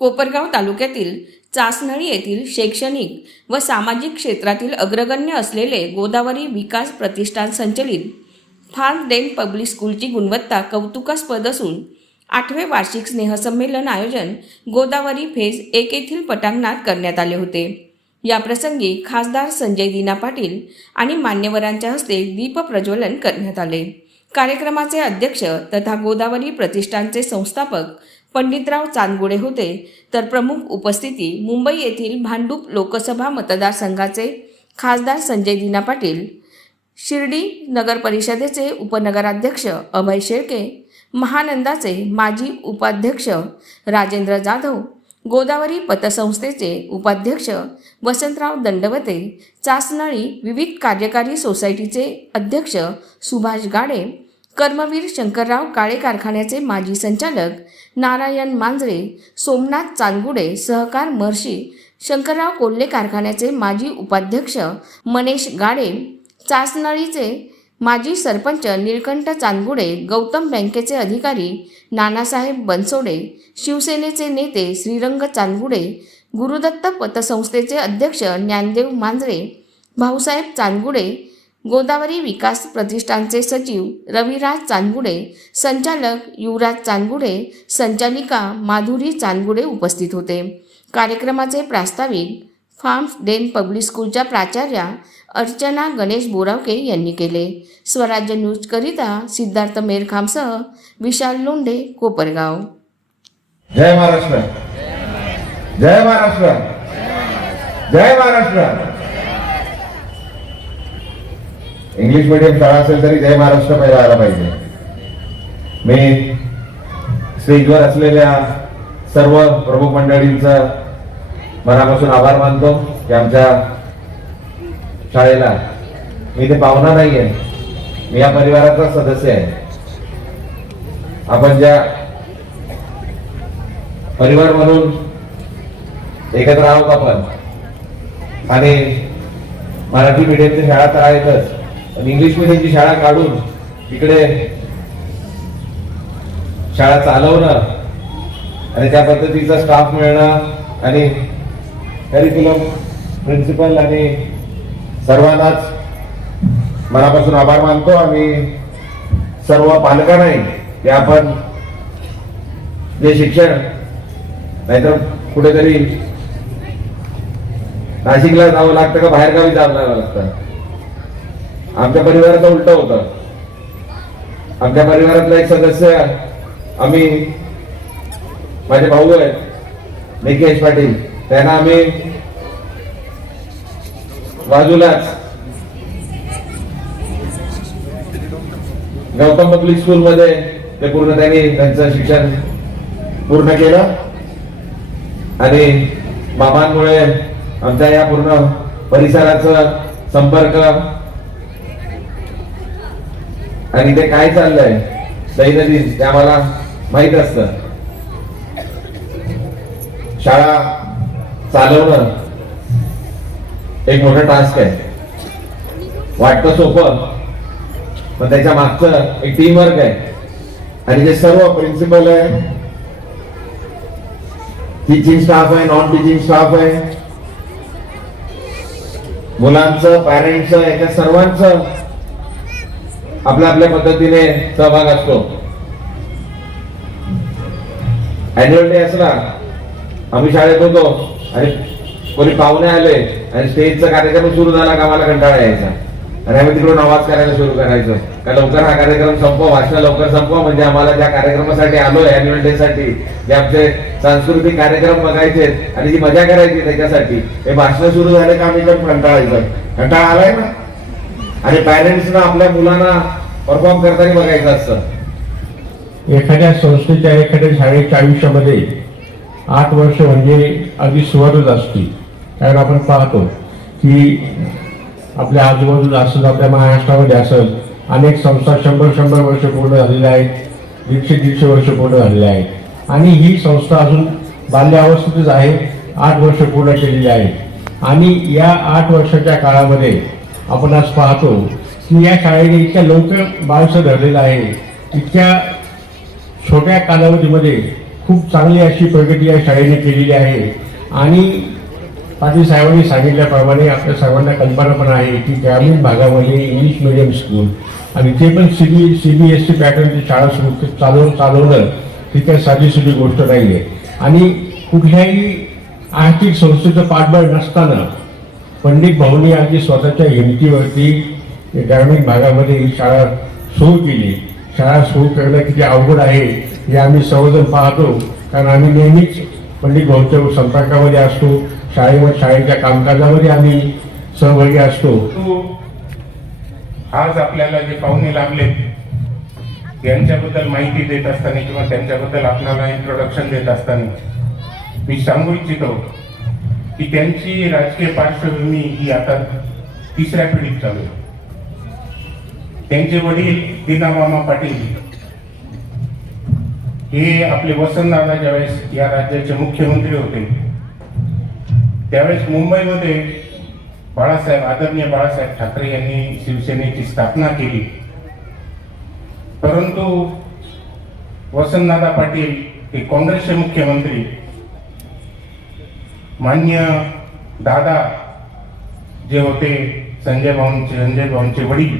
कोपरगाव तालुक्यातील चासनळी येथील शैक्षणिक व सामाजिक क्षेत्रातील अग्रगण्य असलेले गोदावरी विकास प्रतिष्ठान संचलित फार्मडेन पब्लिक स्कूलची गुणवत्ता कौतुकास्पद असून 8वे वार्षिक स्नेहसंमेलन आयोजन गोदावरी फेज 1 येथील पटांगणात करण्यात आले होते। या प्रसंगी खासदार संजय दीना पाटील आणि मान्यवरांच्या हस्ते दीप प्रज्वलन करण्यात आले। कार्यक्रमाचे अध्यक्ष तथा गोदावरी प्रतिष्ठानचे संस्थापक पंडितराव चांदगुडे होते, तर प्रमुख उपस्थिती मुंबई येथील भांडूप लोकसभा मतदारसंघाचे खासदार संजय दीना पाटील, शिर्डी नगर परिषदेचे उपनगराध्यक्ष अभय शेळके, महानंदाचे माजी उपाध्यक्ष राजेंद्र जाधव, गोदावरी पतसंस्थेचे उपाध्यक्ष वसंतराव दंडवते, चासनळी विविध कार्यकारी सोसायटीचे अध्यक्ष सुभाष गाडे, कर्मवीर शंकरराव काळे कारखान्याचे माजी संचालक नारायण मांजरे, सोमनाथ चांदगुडे सहकार महर्षी, शंकरराव कोल्हे कारखान्याचे माजी उपाध्यक्ष मनेश गाडे, चासनळीचे माजी सरपंच निळकंठ चांदगुडे, गौतम बँकेचे अधिकारी नानासाहेब बनसोडे, शिवसेनेचे नेते श्रीरंग चांदगुडे, गुरुदत्त पतसंस्थेचे अध्यक्ष ज्ञानदेव मांजरे, भाऊसाहेब चांदगुडे, गोदावरी विकास प्रतिष्ठानचे सचिव रविराज चांदगुडे, संचालक युवराज चांदगुडे, संचालिका माधुरी चांदगुडे उपस्थित होते। कार्यक्रमाचे प्रास्ताविक फार्मडेन पब्लिक स्कूलच्या प्राचार्या अर्चना गणेश बोरावके यांनी केले। स्वराज्य न्यूज करिता सिद्धार्थ मेरखामसह विशाल लोंढे, कोपरगाव। जय महाराष्ट्र, जय महाराष्ट्र, जय महाराष्ट्र। इंग्लिश मीडियम शाळा असेल तरी जय महाराष्ट्र पहिला आला पाहिजे। मी स्टेजवर असलेल्या सर्व प्रमुख मंडळींचा मनापासून आभार मानतो की आमच्या शाळेला मी इथे पाहुणा नाहीये, मी या परिवाराचा सदस्य आहे। आपण ज्या परिवार म्हणून एकत्र आहोत आपण, आणि मराठी मीडियमची शाळा तर आहेतच, इंग्लिश मीडियमची शाळा काढून इकडे शाळा चालवणं आणि त्या पद्धतीचा स्टाफ मिळणं आणि करिक्युलम प्रिन्सिपल आणि सर्वांनाच मनापासून आभार मानतो। आणि सर्व पालकांनाही की आपण जे शिक्षण नाहीतर कुठेतरी नाशिकला जावं लागतं का बाहेरगावी जावं लागतं, आमच्या परिवाराचं उलट होतं। आमच्या परिवारातला एक सदस्य आम्ही, माझे भाऊ आहेत निकेश पाटील, त्यांना आम्ही बाजूलाच गौतम पब्लिक स्कूल मध्ये ते पूर्ण त्यांनी त्यांचं शिक्षण पूर्ण केलं आणि मामांमुळे आमच्या या पूर्ण परिसराचा संपर्क आणि ते काय चाललंय दैनंदिन ते आम्हाला माहित असतं। शाळा चालवणं एक मोठं टास्क आहे, वाटतं सोपं, पण त्याच्या मागचं एक टीम वर्क आहे। आणि जे सर्व प्रिन्सिपल आहे, टीचिंग स्टाफ आहे, नॉन टीचिंग स्टाफ आहे, मुलांचं, पॅरेंट्सचं, याच्या सर्वांचं आपल्या आपल्या पद्धतीने सहभाग असतो। अॅन्युअल डे असला, आम्ही शाळेत होतो आणि कोणी पाहुणे आले आणि स्टेजचा कार्यक्रम सुरू झाला का आम्हाला कंटाळा यायचा आणि आम्ही तिकडून आवाज करायला सुरू करायचो का लवकर हा कार्यक्रम संपवा, भाषण लवकर संपवा, म्हणजे आम्हाला ज्या कार्यक्रमासाठी आलोय अॅन्युअल डे साठी, जे आमचे सांस्कृतिक कार्यक्रम बघायचे आणि जी मजा करायची त्याच्यासाठी, हे भाषण सुरू झाले का आम्ही पण कंटाळायचो। कंटाळा आलाय ना। आणि पॅरेंट्सना आपल्या मुलांना परफॉर्म करताना बघायचं असतं। एखाद्या संस्थेच्या, एखाद्या शाळेच्या आयुष्यामध्ये 8 वर्ष म्हणजे अगदी सुरुवातच असते। कारण आपण पाहतो की आपल्या आजूबाजूला असेल, आपल्या महाराष्ट्रामध्ये असेल, अनेक संस्था 100 वर्ष पूर्ण झालेल्या आहेत, 150 वर्ष पूर्ण झालेले आहेत आणि ही संस्था अजून बाल्यावस्थेतच आहे, 8 वर्ष पूर्ण केलेली आहे। आणि या 8 वर्षाच्या काळामध्ये आपण आज पाहतो की या शाळेने इतक्या लवकर बालसं धरलेलं आहे, इतक्या छोट्या कालावधीमध्ये खूप चांगली अशी प्रगती या शाळेने केलेली आहे. आणि पाटील साहेबांनी सांगितल्याप्रमाणे आपल्या सर्वांना कल्पना पण आहे की ग्रामीण भागामध्ये इंग्लिश मिडियम स्कूल आणि ते पण CBSE पॅटर्नची शाळा चालवणं ही काही साधीसुधी गोष्ट नाही आहे. आणि कुठल्याही आर्थिक संस्थेचं पाठबळ नसताना पंडित भाऊंनी अगदी स्वतःच्या हिमतीवरती ग्रामीण भागामध्ये ही शाळा सुरू केली. शाळा सुरू करणं किती अवघड आहे हे आम्ही सर्वजण पाहतो, कारण आम्ही नेहमीच पंडित भाऊंच्या संपर्कामध्ये असतो. शाळेच्या कामकाजामध्ये आम्ही सहभागी असतो. आज आपल्याला जे पाहुणे लाभले यांच्याबद्दल माहिती देत असताना किंवा त्यांच्याबद्दल आपल्याला इंट्रोडक्शन देत असताना मी सांगू इच्छितो की त्यांची राजकीय पार्श्वभूमी ही आता तिसऱ्या पिढीत चालू आहे. त्यांचे वडील दीनामामा पाटील हे आपले वसंतदादा ज्यावेळेस या राज्याचे मुख्यमंत्री होते त्यावेळेस मुंबईमध्ये आदरणीय बाळासाहेब ठाकरे यांनी शिवसेनेची स्थापना केली. परंतु वसंतदादा पाटील हे काँग्रेसचे मुख्यमंत्री मान्य दादा जे होते संजय भाऊंचे वडील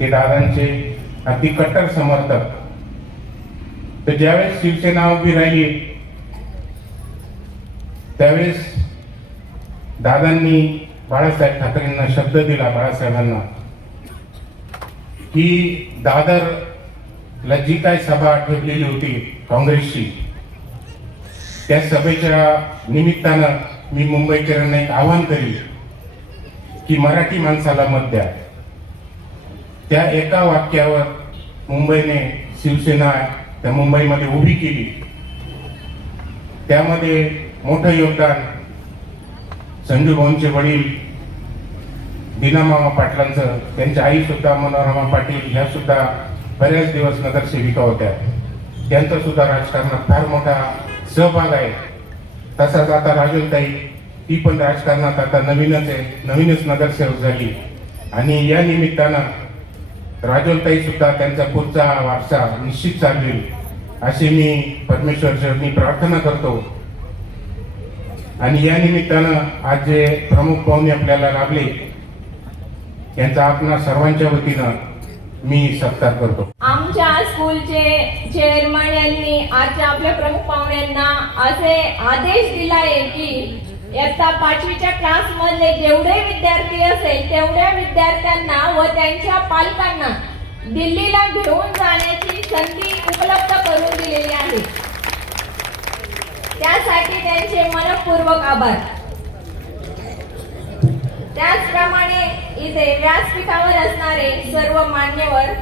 ते दादांचे अति कट्टर समर्थक. तर ज्यावेळेस शिवसेना उभी राहिली त्यावेळेस दादांनी बाळासाहेब ठाकरेंना शब्द दिला, बाळासाहेबांना, की दादरला जी काय सभा ठेवलेली होती काँग्रेसची त्या सभेच्या निमित्तानं मी मुंबईकरांना एक आवाहन करीन की मराठी माणसाला मत द्या. त्या एका वाक्यावर मुंबईने शिवसेना त्या मुंबईमध्ये उभी केली. त्यामध्ये मोठं योगदान संजू भाऊंचे वडील दीनामामा पाटलांचं, त्यांच्या आई सुद्धा मनोरमा पाटील ह्या सुद्धा बऱ्याच दिवस नगरसेविका होत्या. त्यांचा सुद्धा राजकारणात फार मोठा सहभाग आहे. तसाच आता राजलताई ती पण राजकारणात आता नवीनच नगरसेवक झाली आणि या निमित्तानं राजलताई सुद्धा त्यांचा पुढचा वारसा निश्चित चालवेल अशी मी परमेश्वर चरणी प्रार्थना करतो. आणि या निमित्तानं आज जे प्रमुख पाहुणे आपल्याला लाभले यांचा आपणा सर्वांच्या वतीनं मी सत्कार करतो. आमच्या स्कूलचे चेअरमन यांनी आजच्या आपल्या प्रमुख पाहुण्यांना असे आदेश दिलाय की इयत्ता 5वीच्या क्लास मधले जेवढे विद्यार्थी असेल तेवढ्या विद्यार्थ्यांना व त्यांच्या पालकांना दिल्लीला घेऊन जाण्याची संधी उपलब्ध करून दिलेली आहे. त्यासाठी त्यांचे मनपूर्वक आभार. त्याचप्रमाणे इथे व्यासपीठावर असणारे सर्व मान्यवर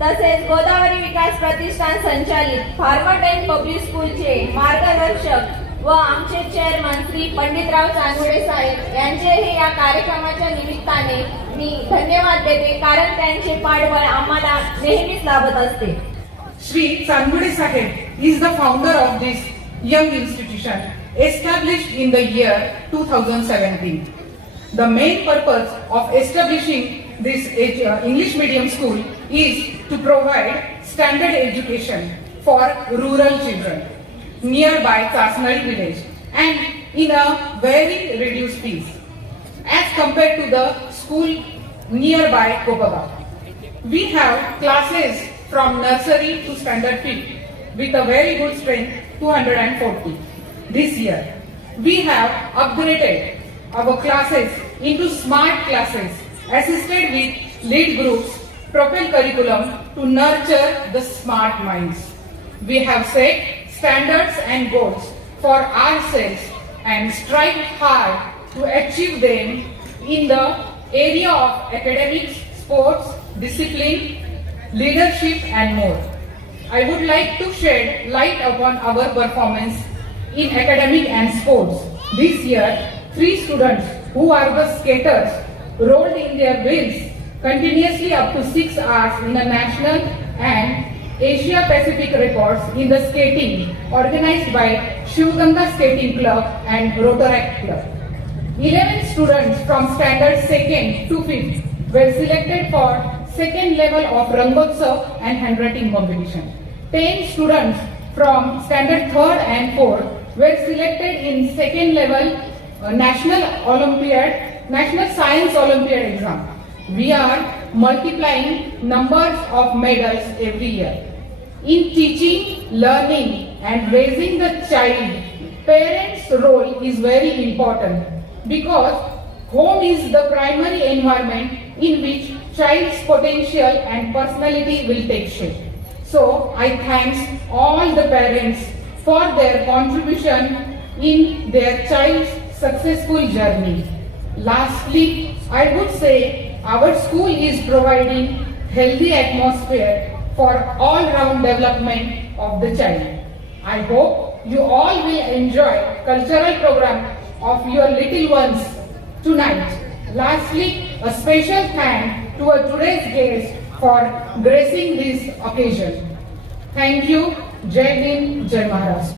तसेच गोदावरी विकास प्रतिष्ठान संचालित फार्मर डेन पब्लिक स्कूलचे मार्गदर्शक व आमचे चेअरमन श्री पंडितराव चांगुडे साहेब यांचेही या कार्यक्रमाच्या निमित्ताने मी धन्यवाद देते, कारण त्यांचे पाठबळ आम्हाला नेहमीच लाभत असते. Sri Changude Sahib is the founder of this young institution established in the year 2017. The main purpose of establishing this English medium school is to provide standard education for rural children nearby Chasnari village and in a very reduced fees as compared to the school nearby Kopaga. We have classes from nursery to standard 5 with a very good strength 240. This year we have upgraded our classes into smart classes assisted with lead groups propel curriculum to nurture the smart minds. We have set standards and goals for ourselves and strive hard to achieve them in the area of academics, sports, discipline, leadership and more. I would like to shed light upon our performance in academic and sports. This year, 3 students who are the skaters rolled in their wheels continuously up to 6 hours in the national and Asia Pacific records in the skating organized by Shivganga Skating Club and Rotaract Club. 11 students from standard 2nd to 5th were selected for second level of Rangotsav and handwriting competition. 10 students from standard 3rd and 4th were selected in second level National Science Olympiad exam. We are multiplying numbers of medals every year. In teaching, learning and raising the child, parents' role is very important because home is the primary environment in which child's potential and personality will take shape. So I thank all the parents for their contribution in their child's successful journey. Lastly, I would say our school is providing healthy atmosphere for all-round development of the child. I hope you all will enjoy cultural program of your little ones tonight. Lastly, a special thank to our today's guest for gracing this occasion. Thank you. Jai Hind, Jai Maharashtra.